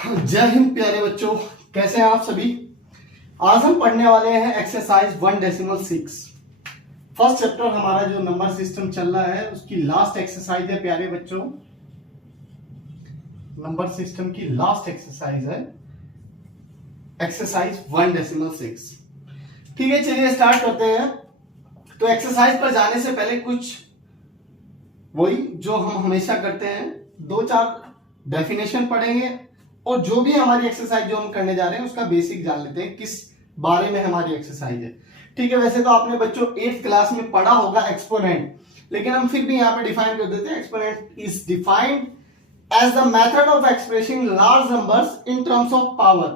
जय हिंद प्यारे बच्चों, कैसे हैं आप सभी। आज हम पढ़ने वाले हैं एक्सरसाइज 1.6। फर्स्ट चैप्टर हमारा जो नंबर सिस्टम चल रहा है उसकी लास्ट एक्सरसाइज है प्यारे बच्चों। नंबर सिस्टम की लास्ट एक्सरसाइज है एक्सरसाइज 1.6। ठीक है, चलिए स्टार्ट करते हैं। तो एक्सरसाइज पर जाने से पहले कुछ वही जो हम हमेशा करते हैं, दो चार डेफिनेशन पढ़ेंगे और जो भी हमारी एक्सरसाइज जो हम करने जा रहे हैं उसका बेसिक जान लेते हैं किस बारे में हमारी एक्सरसाइज है। ठीक है, वैसे तो आपने बच्चों 8th क्लास में पढ़ा होगा एक्सपोनेंट, लेकिन हम फिर भी यहां पे डिफाइन कर देते हैं। Exponent is defined as the method of expressing large numbers in terms of power.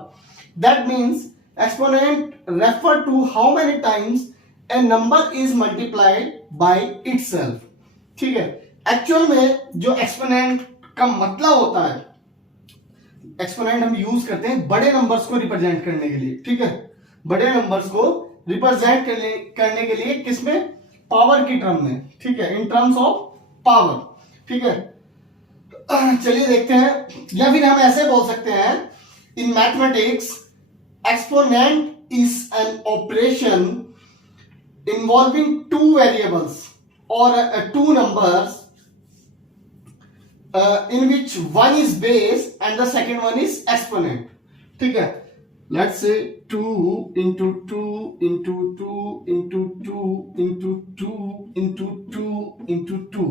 That means exponent refer to how many times a number is multiplied by itself. ठीक है, एक्चुअल में जो एक्सपोनेंट का मतलब होता है, एक्सपोनेंट हम use करते हैं बड़े नंबर्स को रिप्रेजेंट करने के लिए। ठीक है, बड़े नंबर्स को रिप्रेजेंट करने के लिए किसमें, पावर की टर्म में। ठीक है, इन टर्म्स ऑफ पावर। ठीक है, चलिए देखते हैं, या फिर हम ऐसे बोल सकते हैं, in mathematics exponent is an operation involving two variables और two numbers in which one is base and the second one is exponent. ठीक है, let's say 2 into 2 into 2 into 2 into 2 into 2 into 2।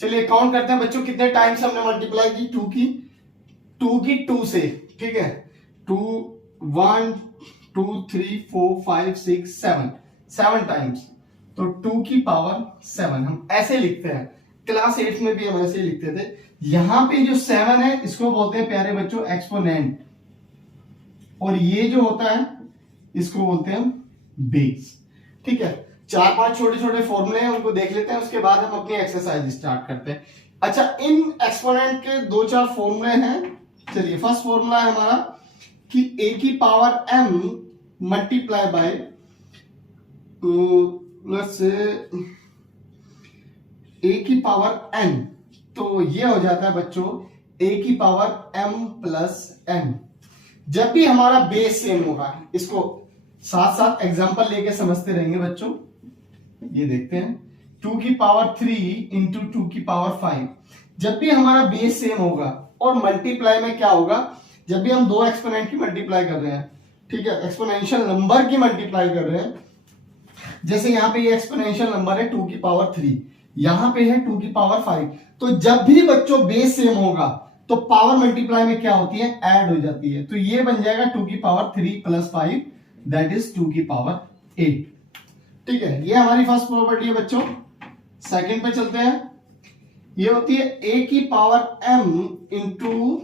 चलिए काउंट करते हैं बच्चों, कितने times हमने multiply की 2 की 2 से। ठीक है, 2 1 2 3 4 5 6 7 टाइम्स, तो 2 की पावर 7 हम ऐसे लिखते हैं। क्लास 8 में भी हम ऐसे ही लिखते थे। यहां पे जो 7 है इसको बोलते हैं प्यारे बच्चों एक्सपोनेंट, और ये जो होता है इसको बोलते हैं बेस। ठीक है, 4-5 छोटे छोटे फॉर्मूले हैं, उनको देख लेते हैं, उसके बाद हम अपनी एक्सरसाइज स्टार्ट करते हैं। अच्छा, इन एक्सपोनेंट के 2-4 फॉर्मूले हैं। चलिए, फर्स्ट फॉर्मूला है हमारा कि a की power m multiply by let's say a की पावर n, तो ये हो जाता है बच्चों a की पावर m प्लस n। जब भी हमारा बेस सेम होगा, इसको साथ साथ एग्जांपल लेके समझते रहेंगे बच्चों। ये देखते हैं, 2 की पावर 3 इंटू 2 की पावर 5। जब भी हमारा बेस सेम होगा, और मल्टीप्लाई में क्या होगा, जब भी हम दो एक्सपोनेंट की मल्टीप्लाई कर रहे हैं, ठीक है, एक्सपोनेंशियल नंबर की मल्टीप्लाई कर रहे हैं, जैसे यहां पे ये एक्सपोनेंशियल नंबर है 2 की पावर 3, यहां पे है 2 की पावर 5, तो जब भी बच्चों बेस सेम होगा तो पावर मल्टीप्लाई में क्या होती है, ऐड हो जाती है। तो ये बन जाएगा 2 की पावर 3 प्लस 5, दैट इज 2 की पावर 8। ठीक है, ये हमारी फर्स्ट प्रॉपर्टी है बच्चों। सेकंड पे चलते हैं, ये होती है a की power m into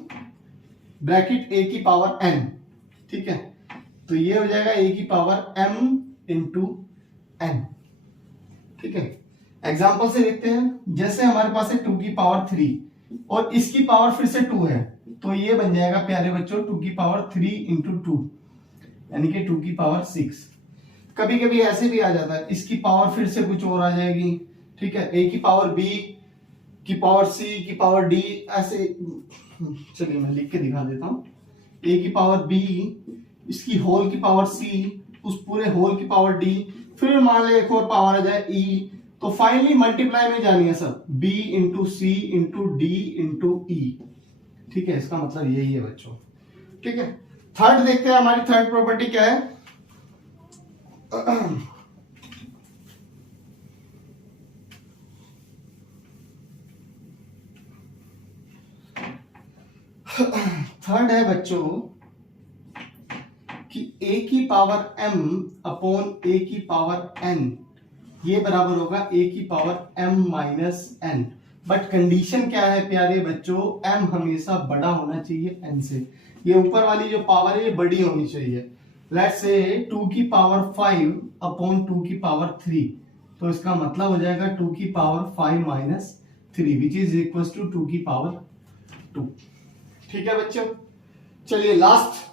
bracket a की पावर n। ठीक है, तो ये हो जाएगा a की पावर m इंटू n। ठीक है, एग्जाम्पल से देखते हैं, जैसे हमारे पास है 2 की पावर 3 और इसकी पावर फिर से 2 है, तो ये बन जाएगा प्यारे बच्चों 2 की पावर 3 इंटू 2, यानी कि 2 की पावर 6। कभी कभी ऐसे भी आ जाता है, इसकी पावर फिर से कुछ और आ जाएगी। ठीक है, a की पावर b की पावर c की पावर d, ऐसे। चलिए मैं लिख के दिखा देता हूं, a की पावर b, इसकी होल की पावर c, उस पूरे होल की पावर d, फिर मान ले एक और पावर आ जाए e, तो फाइनली मल्टीप्लाई में जानी है सब, b इंटू सी इंटू डी इंटू ई। ठीक है, इसका मतलब यही है बच्चों। ठीक है, थर्ड देखते हैं, हमारी थर्ड प्रॉपर्टी क्या है। थर्ड है बच्चों कि a की पावर m अपॉन a की पावर n, ये बराबर होगा a की power m minus n। But condition क्या है प्यारे बच्चों, m हमेशा बड़ा होना चाहिए n से। ये ऊपर वाली जो पावर है ये बड़ी होनी चाहिए। लेट्स से 2 की पावर 5 अपॉन 2 की पावर 3, तो इसका मतलब हो जाएगा 2 की power 5 minus 3 which is equal to 2 की पावर 2। ठीक है बच्चों, चलिए लास्ट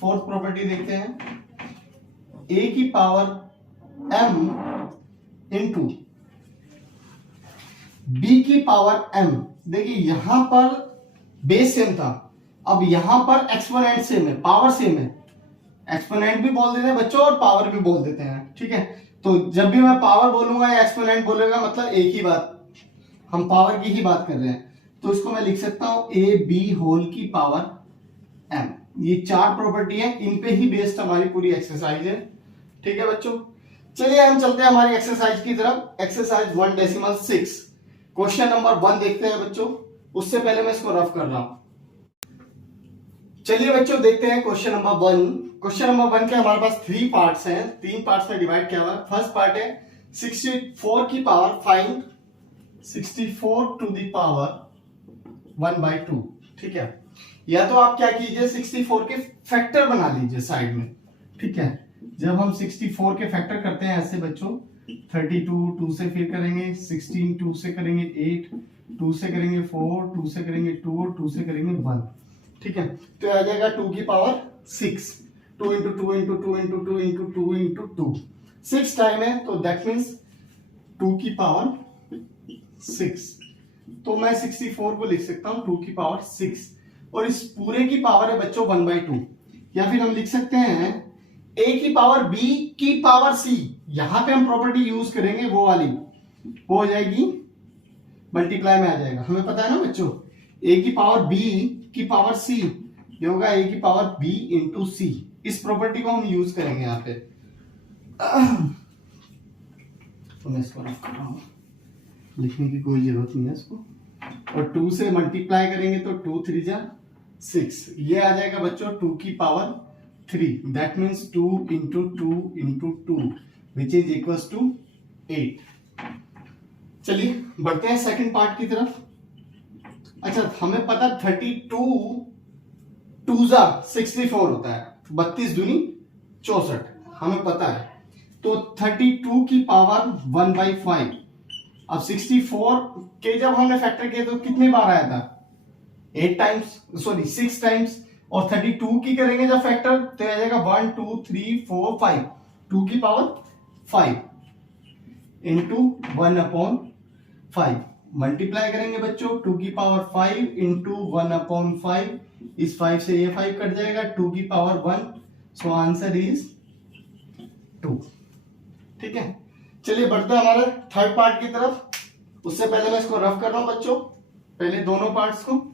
फोर्थ प्रॉपर्टी देखते हैं, a की पावर m इंटू b की पावर m। देखिए यहां पर बेस सेम था, अब यहां पर एक्सपोनेंट सेम है, पावर सेम है, एक्सपोनेंट भी बोल देते हैं बच्चों और पावर भी बोल देते हैं, ठीक है। तो जब भी मैं पावर बोलूंगा या एक्सपोनेंट बोलेगा मतलब एक ही बात, हम पावर की ही बात कर रहे हैं। तो इसको मैं लिख सकता हूं ए बी होल की पावर एम। ये 4 प्रॉपर्टी है, इन पे ही बेस्ड हमारी पूरी एक्सरसाइज है, ठीक है बच्चों। चलिए हम चलते हैं हमारी एक्सरसाइज की तरफ। एक्सरसाइज 1.6 क्वेश्चन नंबर 1 देखते हैं बच्चों। उससे पहले मैं इसको रफ कर रहा हूं। चलिए बच्चों देखते हैं क्वेश्चन नंबर 1। क्वेश्चन नंबर 1 के हमारे पास 3 पार्ट्स हैं, 3 पार्ट्स में डिवाइड किया हुआ है। फर्स्ट पार्ट है 64 की power, find 64 to the power 1/2, ठीक है। या तो आप क्या कीजिए 64 के फैक्टर बना लीजिए साइड में, ठीक है। जब हम 64 के फैक्टर करते हैं ऐसे बच्चों, 32 2 से फिर करेंगे, 16 2 से करेंगे, 8 2 से करेंगे, 4 2 से करेंगे, 2 और 2 से करेंगे 1, ठीक है। तो आ जाएगा 2 की power 6, 2 into 2 into 2 into 2 into 2 into 2, 6 time है, तो दैट मीन्स 2 की पावर 6। तो मैं 64 को लिख सकता हूं 2 की पावर 6, और इस पूरे की पावर है बच्चों 1/2। या फिर हम लिख सकते हैं a की पावर b की पावर c, यहां पे हम प्रॉपर्टी यूज करेंगे वो वाली, वो हो जाएगी मल्टीप्लाई में आ जाएगा। हमें पता है ना बच्चों a की पावर b की पावर c, ये होगा a की पावर b इंटू c। इस प्रॉपर्टी को हम यूज करेंगे यहां पे। तो मैं इसको रख रहा हूं, लिखने की कोई जरूरत नहीं है इसको। और 2 से मल्टीप्लाई करेंगे तो 2 3 जा 6, ये आ जाएगा बच्चों 2 की power 3, that means 2 into 2 into 2 which is equals to 8। चलिए बढ़ते हैं सेकंड पार्ट की तरफ। अच्छा हमें पता 32 2 जा 64 होता है, 32 दूनी 64 हमें पता है। तो 32 की पावर 1/5। अब 64 के जब हमने फैक्टर किया तो कितने बार आया था, 8 टाइम्स, सॉरी 6 टाइम्स। और 32 की करेंगे जब फैक्टर तो आ जाएगा 1 2 3 4 5, 2 की पावर 5 इंटू 1/5। मल्टीप्लाई करेंगे बच्चों 2 की पावर 5 इंटू 1/5, इस 5 से ये 5 कट जाएगा, 2 की पावर 1, सो आंसर इज 2, ठीक है। चलिए बढ़ते हैं हमारे थर्ड पार्ट की तरफ। उससे पहले मैं इसको रफ कर रहा हूं बच्चों, पहले दोनों पार्ट्स को।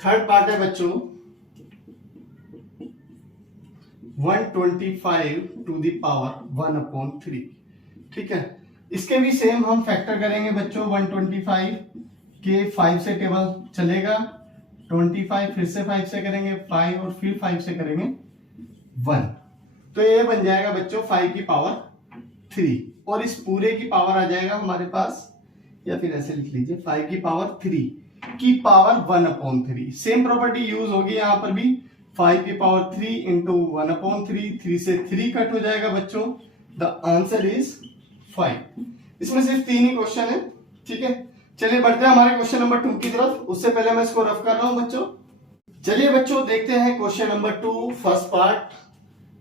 थर्ड पार्ट है बच्चों 125 टू द पावर 1/3, ठीक है। इसके भी सेम हम फैक्टर करेंगे बच्चों। 125 के 5 से टेबल चलेगा, 25 फिर से 5 से करेंगे, 5 और फिर 5 से करेंगे 1, तो ये बन जाएगा बच्चों 5 की पावर 3, और इस पूरे की पावर आ जाएगा हमारे पास, या फिर ऐसे लिख लीजिए 5 की पावर 3 की पावर 1/3। सेम प्रॉपर्टी यूज होगी यहां पर भी, 5 की पावर 3 इंटू 1/3, 3 से 3 कट हो जाएगा बच्चों, द आंसर इज 5। इसमें सिर्फ 3 ही क्वेश्चन है, ठीक है। चलिए बढ़ते हैं हमारे क्वेश्चन नंबर 2 की तरफ। उससे पहले मैं इसको रफ कर रहा हूं बच्चों। चलिए बच्चों देखते हैं question number 2 first part.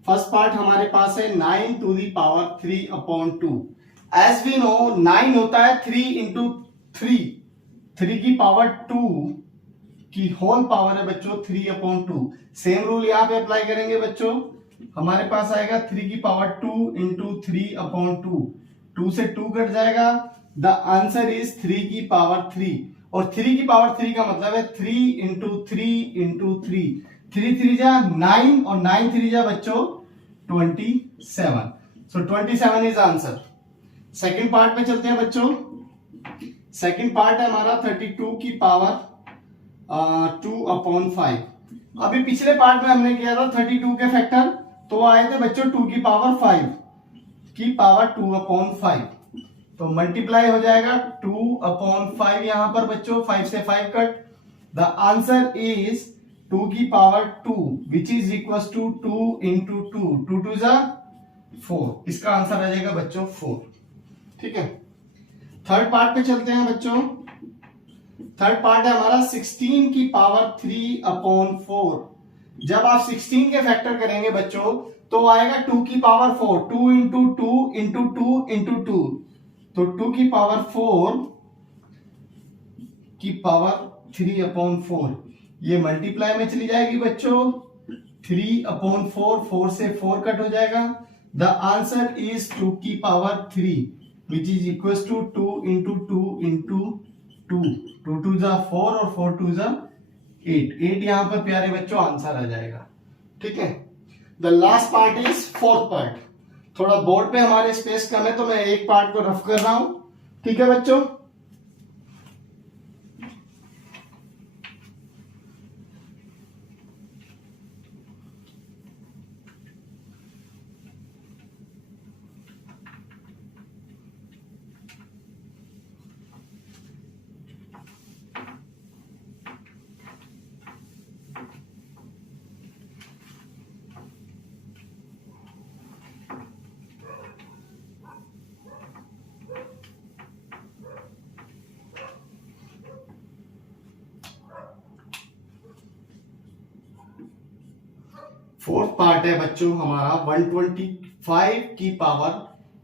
First part हमारे पास है 9 to the power 3/2। As we know 9 होता है 3 इंटू 3, 3 की पावर 2 की होल पावर है बच्चों 3/2। सेम रूल यहां पे अप्लाई करेंगे बच्चों, हमारे पास आएगा 3 की पावर 2 इंटू 3/2, 2 से 2 कट जाएगा, द आंसर इज 3 की पावर 3। और 3 की पावर 3 का मतलब है 3 इंटू 3 इंटू 3, 3 3 जा 9 और 9 3 जा बच्चों 27, सो 27 इज आंसर। सेकंड पार्ट में चलते हैं बच्चों। सेकंड पार्ट है हमारा 32 की पावर 2/5। अभी पिछले पार्ट में हमने किया था 32 के फैक्टर, तो आए थे बच्चों 2 की पावर 5 की पावर 2/5, तो मल्टीप्लाई हो जाएगा 2/5 यहां पर बच्चों, 5 से 5 कट, द आंसर इज 2 की power 2 which is equal to 2 into 2, 2 2 जा 4, इसका आंसर आ जाएगा बच्चों 4, ठीक है। थर्ड पार्ट पे चलते हैं बच्चों। थर्ड पार्ट है हमारा 16 की पावर 3 अपॉन 4। जब आप 16 के फैक्टर करेंगे बच्चों तो आएगा 2 की पावर 4, 2 इंटू 2 इंटू 2 इंटू 2, तो 2 की पावर 4 की पावर 3 अपॉन 4, ये मल्टीप्लाई में चली जाएगी बच्चों। 3 अपॉन 4, 4 से 4 कट हो जाएगा। द आंसर इज 2 की power 3 which is equal to 2 into 2 into 2, 2 टू जा 4 और 4 टू जा 8, 8 यहां पर प्यारे बच्चों आंसर आ जाएगा। ठीक है, the last part is fourth part. थोड़ा बोर्ड पे हमारे स्पेस कम है तो मैं एक पार्ट को रफ कर रहा हूं। ठीक है बच्चों, फोर्थ पार्ट है बच्चों हमारा 125 की पावर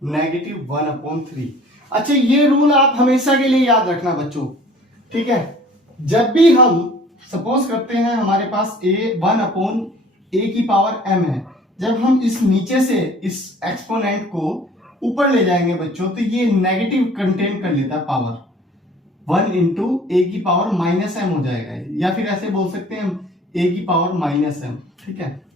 -1/3। अच्छा, ये रूल आप हमेशा के लिए याद रखना बच्चों। ठीक है, जब भी हम सपोज करते हैं हमारे पास a की पावर m है, जब हम इस नीचे से इस एक्सपोनेंट को ऊपर ले जाएंगे बच्चों तो ये नेगेटिव कंटेंट कर लेता है पावर 1 इंटू a की पावर -m हो जाएगा, या फिर ऐसे बोल सकते हैं हम a की पावर -m। ठीक है,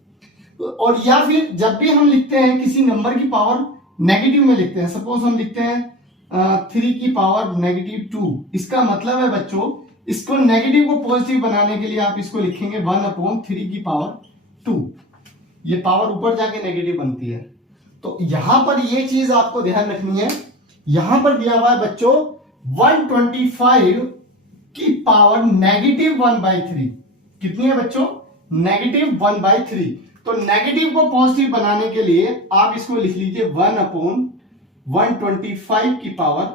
और या फिर जब भी हम लिखते हैं किसी नंबर की पावर नेगेटिव में लिखते हैं, सपोज हम लिखते हैं 3 की पावर -2, इसका मतलब है बच्चों इसको नेगेटिव को पॉजिटिव बनाने के लिए आप इसको लिखेंगे 1/3 की पावर 2, ये पावर ऊपर जाके नेगेटिव बनती है। तो यहां पर ये चीज आपको ध्यान रखनी है, यहां पर दिया हुआ है बच्चों 125 की पावर -1/3, कितनी है बच्चों? -1/3। तो नेगेटिव को पॉजिटिव बनाने के लिए आप इसको लिख लीजिए 1/125 की पावर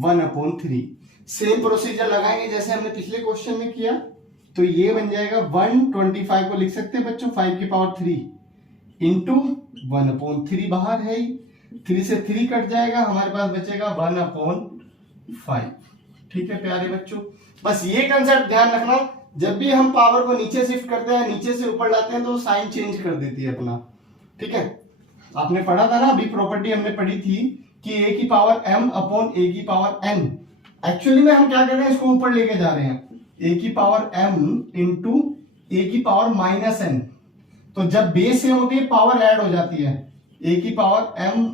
1/3। सेम प्रोसीजर लगाएंगे जैसे हमने पिछले क्वेश्चन में किया, तो ये बन जाएगा 125 को लिख सकते हैं बच्चों 5 की पावर 3 इंटू 1/3, बाहर है ही, 3 से 3 कट जाएगा, हमारे पास बचेगा 1/5। ठीक है प्यारे बच्चों, बस ये कंसेप्ट ध्यान रखना, जब भी हम पावर को नीचे शिफ्ट करते हैं, नीचे से ऊपर लाते हैं तो साइन चेंज कर देती है अपना। ठीक है, आपने पढ़ा था ना अभी, प्रॉपर्टी हमने पढ़ी थी कि a की पावर m अपॉन a की पावर n। एक्चुअली में हम क्या कर रहे हैं, इसको ऊपर लेके जा रहे हैं, a की पावर m इंटू a की पावर -n। तो जब बेस सेम होती है पावर ऐड हो जाती है, a की power m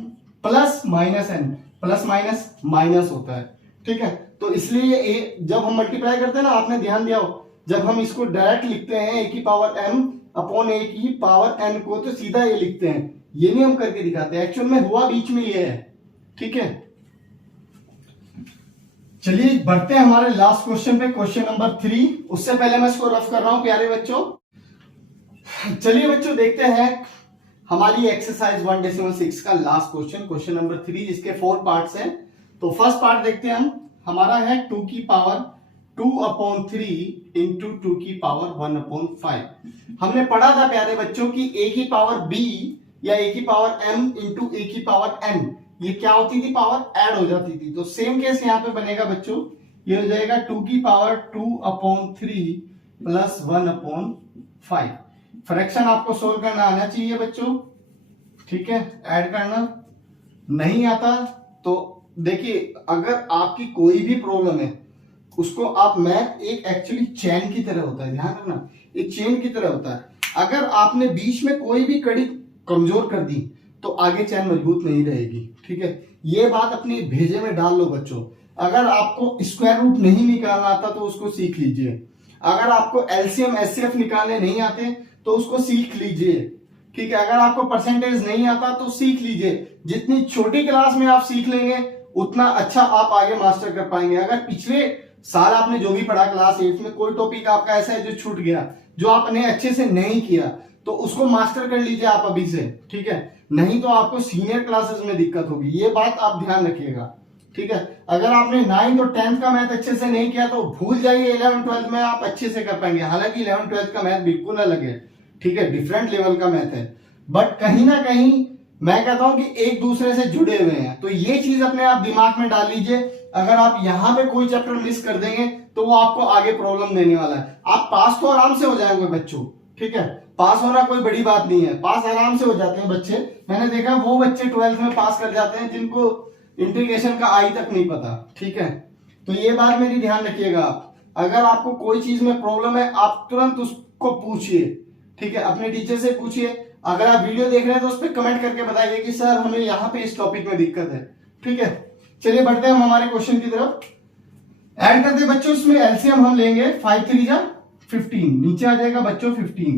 plus -n, plus minus minus होता है। ठीक है, तो इसलिए a जब हम मल्टीप्लाई करते हैं ना, आपने ध्यान दिया हो, जब हम इसको डायरेक्ट लिखते हैं a की पावर m अपॉन a की पावर n को, तो सीधा ये लिखते हैं, ये नहीं हम करके दिखाते, एक्चुअल में हुआ बीच में ये है। ठीक है, चलिए बढ़ते हैं हमारे लास्ट क्वेश्चन पे, क्वेश्चन नंबर 3। उससे पहले मैं इसको रफ कर रहा हूं प्यारे बच्चों। चलिए बच्चों देखते हैं हमारी एक्सरसाइज 1.6 का लास्ट क्वेश्चन, क्वेश्चन नंबर 3, जिसके 4 पार्ट्स हैं। तो फर्स्ट पार्ट देखते हैं हम, हमारा है 2 की पावर 2/3 इंटू 2 की पावर 1/5। हमने पढ़ा था प्यारे बच्चों की a की पावर b या a की पावर m इंटू a की पावर n, ये क्या होती थी, पावर ऐड हो जाती थी। तो सेम केस यहाँ पे बनेगा बच्चों, ये हो जाएगा 2 की पावर 2/3 प्लस 1/5। फ्रैक्शन आपको सोल्व करना आना चाहिए बच्चों। ठीक है, ऐड करना नहीं आता तो देखिए, अगर आपकी कोई भी प्रॉब्लम है उसको आप मैथ एक एक्चुअली चेन की तरह होता है, ध्यान रखना, एक चेन की तरह होता है। अगर आपने बीच में कोई भी कड़ी कमजोर कर दी तो आगे चेन मजबूत नहीं रहेगी। ठीक है, ये बात अपनी भेजे में डाल लो बच्चों। अगर आपको स्क्वायर रूट नहीं निकालना आता तो उसको सीख लीजिए, अगर आपको एलसीएम एचसीएफ निकालने नहीं आते तो उसको सीख लीजिए। ठीक है, अगर आपको परसेंटेज नहीं आता तो सीख लीजिए, जितनी छोटी क्लास में आप सीख लेंगे उतना अच्छा आप आगे मास्टर कर पाएंगे। अगर पिछले साल आपने जो भी पढ़ा क्लास 8 में, कोई टॉपिक आपका ऐसा है जो छूट गया, जो आपने अच्छे से नहीं किया, तो उसको मास्टर कर लीजिए आप अभी से। ठीक है, नहीं तो आपको सीनियर क्लासेस में दिक्कत होगी, ये बात आप ध्यान रखिएगा। ठीक है। अगर आपने 9th और 10th का मैथ अच्छे से नहीं किया तो भूल जाइए 11th 12th में आप अच्छे से कर पाएंगे। हालांकि 11th 12th का मैथ बिल्कुल अलग है, ठीक है, डिफरेंट लेवल का मैथ है, बट कहीं ना कहीं मैं कहता हूं कि एक दूसरे से जुड़े हुए हैं। तो ये चीज अपने आप दिमाग में डाल लीजिए। अगर आप यहां पे कोई चैप्टर मिस कर देंगे तो वो आपको आगे प्रॉब्लम देने वाला है। आप पास तो आराम से हो जाएंगे बच्चों, ठीक है, पास होना कोई बड़ी बात नहीं है, पास आराम से हो जाते हैं बच्चे। मैंने देखा वो बच्चे 12th में पास कर जाते हैं जिनको इंटीग्रेशन का आई तक नहीं पता, ठीक है। तो ये बात मेरी ध्यान रखिएगा। अगर आपको कोई चीज में प्रॉब्लम है आप तुरंत उसको पूछिए, ठीक है, अपने टीचर से पूछिए। अगर आप वीडियो देख रहे हैं तो उस पर कमेंट करके बताइए कि सर हमें यहाँ पे इस टॉपिक में दिक्कत है, ठीक है। चलिए बढ़ते हैं हम हमारे क्वेश्चन की तरफ। ऐड करते हैं बच्चों, इसमें एलसीएम हम लेंगे 5 3 जा 15, नीचे आ जाएगा बच्चों 15,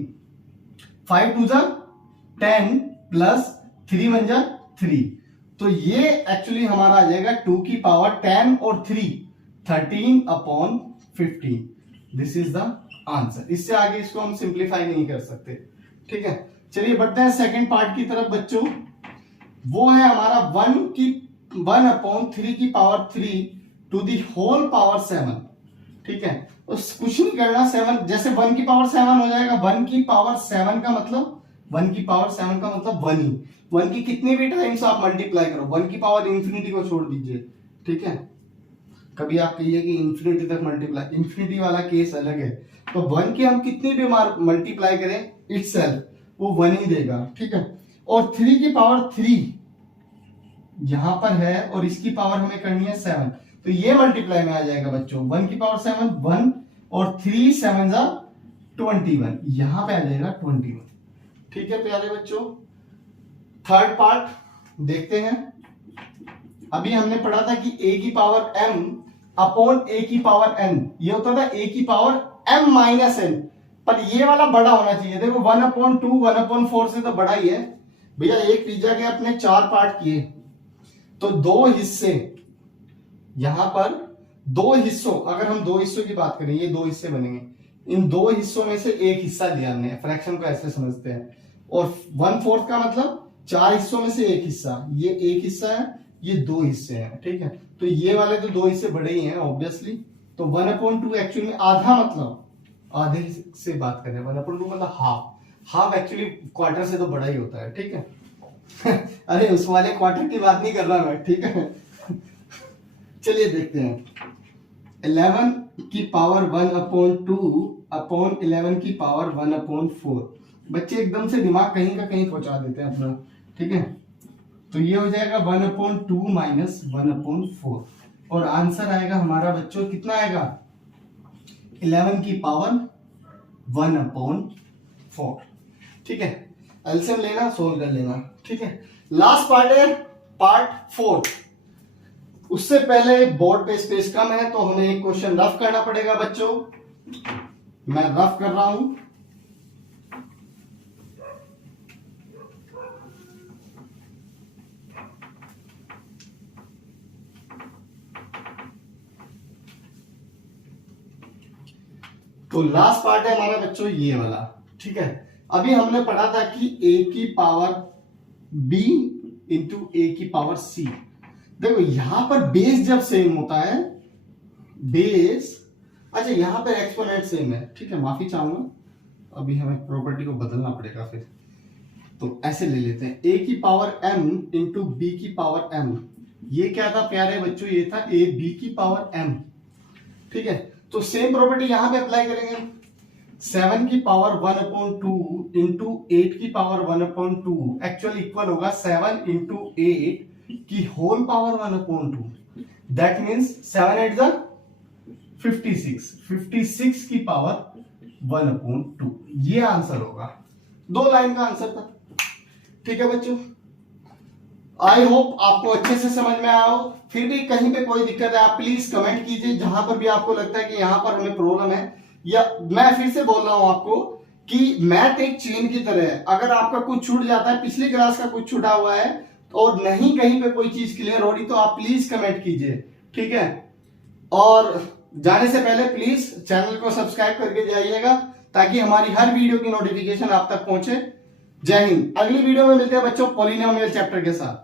5 2 जा 10 प्लस 3 1 जा 3। तो ये एक्चुअली हमारा आ जाएगा 2 की पावर 10 और 3 13/15। This is the answer. इससे आगे इसको हम सिंप्लीफाई नहीं कर सकते, ठीक है। चलिए बढ़ते हैं सेकंड पार्ट की तरफ बच्चों। वो है हमारा 1/3 की power 3 to the whole power 7, ठीक है। तो कुछ नहीं करना, 7 जैसे 1 की पावर 7 हो जाएगा, 1 की पावर 7 का मतलब 1 की पावर 7 का मतलब 1 ही। 1 की कितनी भी टाइम्स आप मल्टीप्लाई करो, 1 की पावर इंफिनिटी को छोड़ दीजिए, ठीक है। कभी आप कहिए कि इंफिनिटी तक मल्टीप्लाई, इंफिनिटी वाला केस अलग है। तो 1 की हम कितनी भी मल्टीप्लाई करें इटसेल्फ वो 1 ही देगा, ठीक है। और 3 की पावर 3 यहां पर है और इसकी पावर हमें करनी है 7, तो ये मल्टीप्लाई में आ जाएगा बच्चों। 1 की पावर 7 1 और 3 7 जा 21, यहां पे आ जाएगा 21, ठीक है प्यारे बच्चों। थर्ड पार्ट देखते हैं। अभी हमने पढ़ा था कि a की पावर m अपॉन a की पावर n, ये होता था a की पावर m माइनस n, पर ये वाला बड़ा होना चाहिए। देखो 1/2 1/4 से तो बड़ा ही है भैया। एक त्रिज्या के अपने 4 पार्ट किए तो 2 हिस्से, यहां पर 2 हिस्सों, अगर हम 2 हिस्सों की बात करें, ये 2 हिस्से बनेंगे, इन 2 हिस्सों में से एक हिस्सा लिया हमने, फ्रैक्शन को ऐसे समझते हैं। और 1/4 का मतलब 4 हिस्सों में से एक हिस्सा, ये एक हिस्सा है, ये 2 हिस्से हैं, ठीक है। तो ये वाले तो 2 हिस्से बड़े ही हैं ऑब्वियसली। तो 1/2 एक्चुअली में आधा, मतलब आधे से बात करें, 1/2 मतलब हाफ एक्चुअली क्वार्टर से तो बड़ा ही होता है, ठीक है। अरे उस वाले क्वार्टर की बात नहीं कर रहा मैं, ठीक है। चलिए देखते हैं। 11 की पावर 1/2 अपॉन 11 की पावर 1/4। बच्चे एकदम से दिमाग कहीं का कहीं पहुंचा देते हैं अपना, ठीक है। तो ये हो जाएगा 1/2 माइनस 1/4 और आंसर आएगा हमारा बच्चों कितना आएगा, 11 की पावर 1/4, ठीक है। एलसीएम लेना, सोल्व कर लेना, ठीक है। लास्ट पार्ट है पार्ट 4। उससे पहले बोर्ड पे स्पेस कम है तो हमें एक क्वेश्चन रफ करना पड़ेगा बच्चों। मैं रफ कर रहा हूं। तो लास्ट पार्ट है हमारा बच्चों ये वाला, ठीक है। अभी हमने पढ़ा था कि a की पावर b इंटू a की पावर c। देखो यहां पर बेस जब सेम होता है, बेस, अच्छा यहां पर एक्सपोनेंट सेम है, ठीक है, माफी चाहूंगा, अभी हमें प्रॉपर्टी को बदलना पड़ेगा फिर। तो ऐसे ले लेते हैं, a की पावर m इंटू b की पावर m। ये क्या था प्यारे बच्चों, ये था a b की पावर m, ठीक है। तो सेम प्रॉपर्टी यहां पे अप्लाई करेंगे। 7 की पावर 1/2 इंटू 8 की पावर 1/2 एक्चुअली इक्वल होगा 7 इंटू 8 की होल पावर 1/2। दैट मीन्स 7 8 जा 56, 56 की पावर 1/2। ये आंसर होगा, 2 लाइन का आंसर था, ठीक है बच्चों। आई होप आपको अच्छे से समझ में आया हो। फिर भी कहीं पे कोई दिक्कत है आप प्लीज कमेंट कीजिए, जहां पर भी आपको लगता है कि यहां पर हमें प्रॉब्लम है। या मैं फिर से बोल रहा हूं आपको कि मैथ एक चेन की तरह है। अगर आपका कुछ छूट जाता है, पिछली क्लास का कुछ छूटा हुआ है और नहीं कहीं पे कोई चीज क्लियर हो रही, तो आप प्लीज कमेंट कीजिए, ठीक है। और जाने से पहले प्लीज चैनल को सब्सक्राइब करके जाइएगा ताकि हमारी हर वीडियो की नोटिफिकेशन आप तक पहुंचे। जय हिंद। अगली वीडियो में मिलते हैं बच्चों पॉलिनोमियल चैप्टर के साथ।